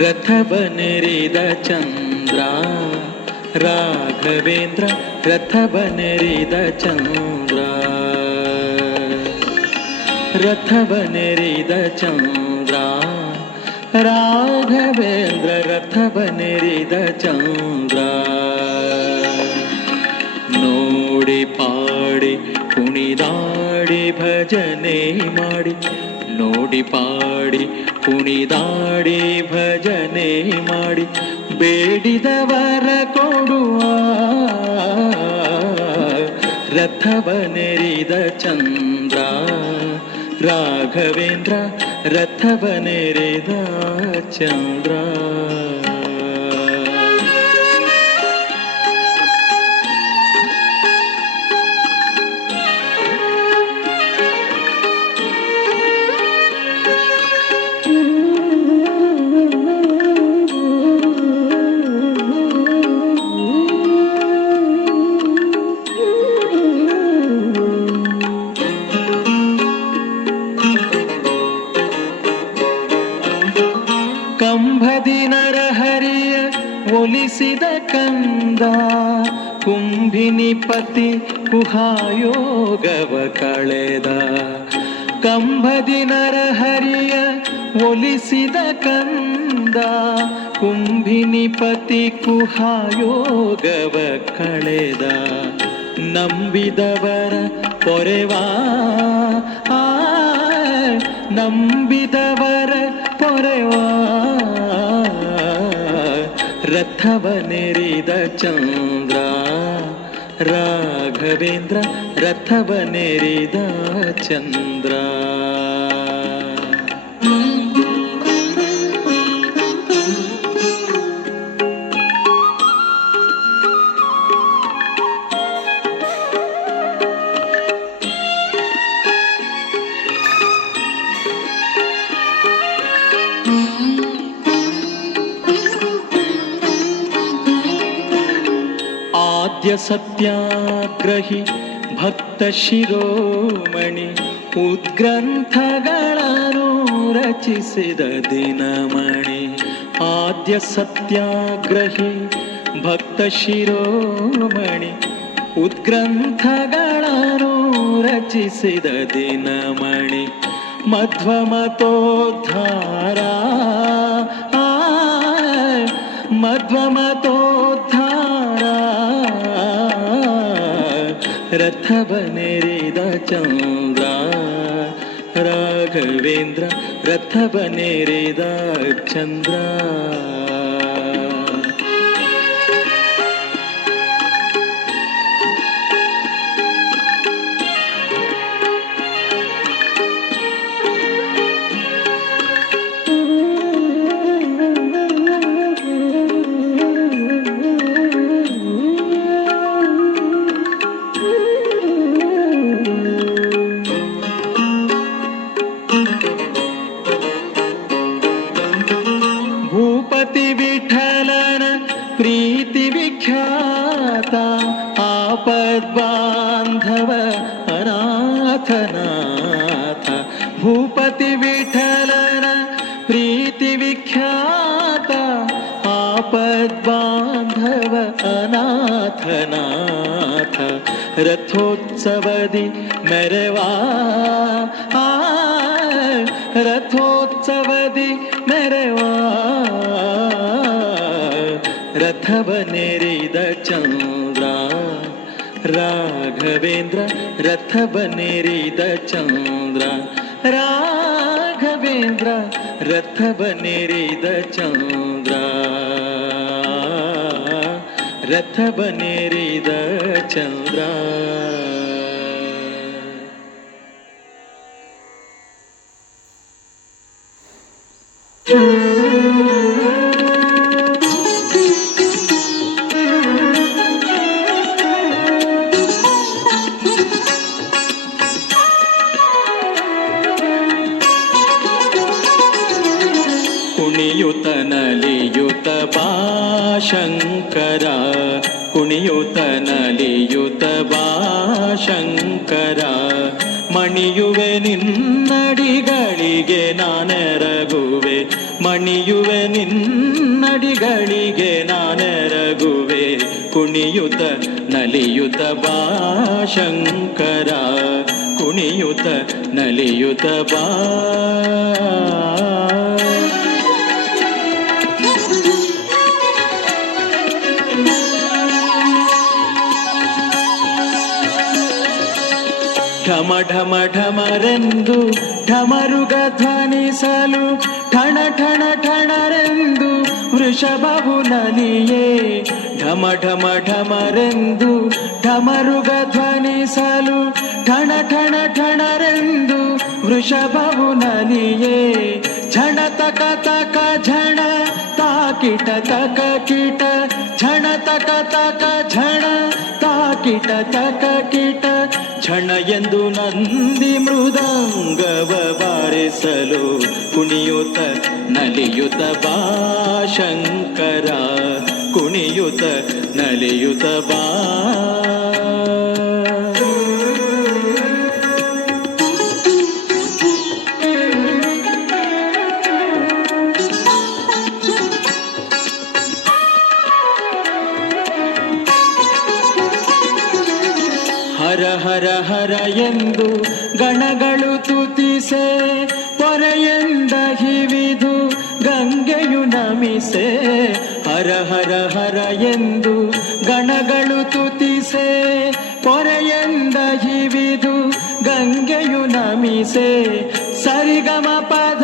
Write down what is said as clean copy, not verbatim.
ರಥವನೆರಿದ ಚಂದ್ರ ರಾಘವೇಂದ್ರ, ರಥವನೆರಿದ ಚಂದ್ರ, ರಥವನೆರಿದ ಚಂದ್ರ ರಾಘವೇಂದ್ರ, ರಥವನೆರಿದ ಚಂದ್ರ. ನೋಡಿ ಪಾಡಿ ಕುಣಿದಾಡಿ ಭಜನೆ ಮಾಡಿ, ನೋಡಿ ಪಾಡಿ ಕುಣಿದಾಡಿ ಭಜನೆ ಮಾಡಿ, ಬೇಡಿದವರ ಕೊಡುವ ರಥವನೆರಿದ ಚಂದ್ರ ರಾಘವೇಂದ್ರ, ರಥವನೆರಿದ ಚಂದ್ರ. ಕಂಭದಿ ನರಹರಿಯ ಒಲಿಸಿದ ಕಂದ, ಕುಂಭಿನಿಪತಿ ಕುಹಾಯೋಗವ ಕಳೆದ. ಕಂಭದಿ ನರಹರಿಯ ಒಲಿಸಿದ ಕಂದ, ಕುಂಭಿನಿಪತಿ ಕುಹಾಯೋಗವ ಕಳೆದ. ನಂಬಿದವರ ಪೊರೆವಾ ನಂಬಿದವರ ಪೊರೆವಾ ರಥವನೆರಿದ ಚಂದ್ರ ರಾಘವೇಂದ್ರ, ರಥವನೆರಿದ ಚಂದ್ರ. ಆದ್ಯ ಸತ್ಯಾಗ್ರಹಿ ಭಕ್ತ ಶಿರೋಮಣಿ, ಉದ್ಗ್ರಂಥಗಳನ್ನು ರಚಿಸಿದ ದಿನಮಣಿ. ಆದ್ಯ ಸತ್ಯಾಗ್ರಹಿ ಭಕ್ತ ಶಿರೋಮಣಿ, ಉದ್ಗ್ರಂಥಗಳನ್ನು ರಚಿಸಿದ ದಿನಮಣಿ. ಮಧ್ವಮತೋದ್ಧಾರ ಮಧ್ವಮತೋದ್ಧಾರ ರಥವನೆರಿದ ಚಂದ್ರ ರಾಘವೇಂದ್ರ, ರಥವನೆರಿದ ಚಂದ್ರ. ಭೂಪತಿ ವಿಠಲನ ಪ್ರೀತಿ ವಿಖ್ಯಾತ, ಆಪದ್ಬಾಂಧವ ಅನಾಥನಾಥ. ಭೂಪತಿ ವಿಠಲನ ಪ್ರೀತಿ ವಿಖ್ಯಾತ, ಆಪದ್ಬಾಂಧವ ಅನಾಥನಾಥ. ರಥೋತ್ಸವದಿ ಮೆರವಾ ರಥೋತ್ಸವದಿ ಮೆರವಾ ರಥವನೆರಿದ ಚಂದ್ರ ರಾಘವೇಂದ್ರ, ರಥವನೆರಿದ ಚಂದ್ರ ರಾಘವೇಂದ್ರ, ರಥವನೆರಿದ ಚಂದ್ರ, ರಥವನೆರಿದ ಚಂದ್ರ. ಕುಣಿಯುತ ನಲಿಯುತ ಬಾ ಶಂಕರ, ಕುಣಿಯುತ ನಲಿಯುತ ಬಾ ಶಂಕರ. ಮಣಿಯುವೆ ನಿನ್ನಡಿಗಳಿಗೆ ನಾನೆರಗುವೆ, ಮಣಿಯುವೆ ನಿನ್ನಡಿಗಳಿಗೆ ನಾನೆರಗುವೆ ಕುಣಿಯುತ ನಲಿಯುತ ಬಾ ಶಂಕರ ಕುಣಿಯುತ ನಲಿಯುತ ಬಾ ಢಮ ಢಮ ಢಮರೆಂದು ಢಮರುಗ ಧ್ವನಿಸಲು ಠಣ ಠಣ ಠಣರೆಂದು ವೃಷಭವು ನಲಿಯೇ ಢಮ ಢಮ ಢಮರೆಂದು ಢಮರುಗ ಧ್ವನಿಸಲು ಠಣ ಠಣ ಠಣರೆಂದು ವೃಷಭವು ನಲಿಯೇ ಝಣ ತಕ ತಕ ಝಣ ತಾಕಿಟ ತಕ ಕಿಟ ಝಣ ತಕ ತಕ ಝಣ ತಾಕಿಟ ತಕ ಕಿಟ ಝಣ ಎಂದು ನಂದಿ ಮೃದಂಗವ ಬಾರಿಸಲು ಕುಣಿಯುತ ನಲಿಯುತ ಬಾ ಶಂಕರ ಕುಣಿಯುತ ನಲಿಯುತ ಬಾ ಹರ ಹರ ಹರ ಎಂದು ಗಣಗಳು ತುತಿಸೆ ಪೊರೆಯಿಂದ ಹಿವಿದು ಗಂಗೆಯು ನಮಿಸೆ ಹರ ಹರ ಹರ ಎಂದು ಗಣಗಳು ತುತಿಸೆ ಪೊರೆಯಿಂದ ಹಿವಿದು ಗಂಗೆಯು ನಮಿಸೆ ಸರಿಗಮ ಪದ